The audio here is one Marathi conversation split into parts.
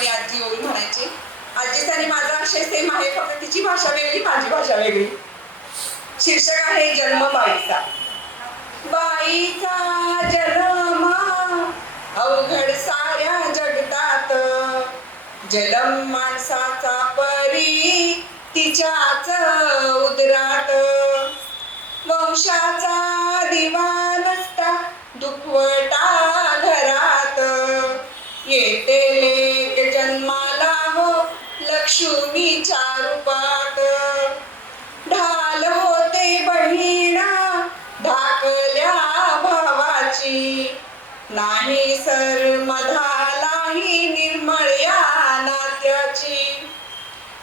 आणि आजी ओळी म्हणायची. आजीचा आणि माझं अक्षय सेम आहे फक्त तिची भाषा वेगळी माझी भाषा वेगळी. शीर्षक आहे जन्म बाईचा. बाईचा जन्म अवघड साऱ्या जगतात. जलम माणसाचा परी तिच्याच उदरात. वंशाचा लक्ष्मीच्या रूपात ढाल होते बहिणा धाकल्या भावाची. नाही सर मधालाही निर्मळ्या नात्याची.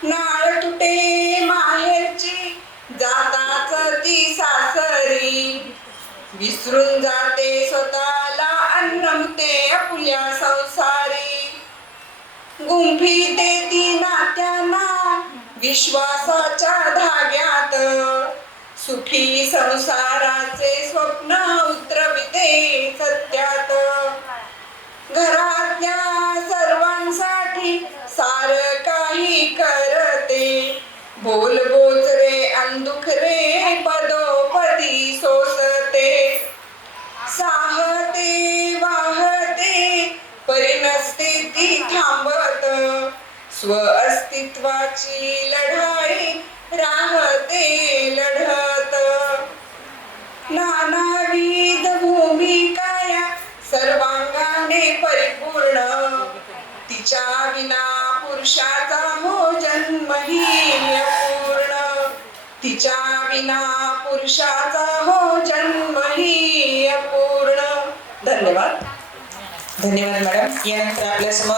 नाळ तुटे माहेरची जाताच ती सासरी. विसरून जाते स्वतःला अन्नमते आपल्या संसारी. गुंफी ती विश्वासाच्या धाग्यात. सुखी संसाराचे स्वप्न उतरविते सत्यात. घरातल्या सर्वांसाठी सार काही करते. बोल बोचरे अंदुखरे पदोपदी सोसते. साहते वाहते परिणसते ती थांबत स्व अस्तित्वाची लढाई राहते लढत. नानाविध भूमिका या सर्वांगाने परिपूर्ण. तिच्या विना पुरुषाचा हो जन्मही पूर्ण. तिच्या विना पुरुषाचा हो जन्मही पूर्ण. धन्यवाद. धन्यवाद मॅडम. यानंतर आपल्यासमोर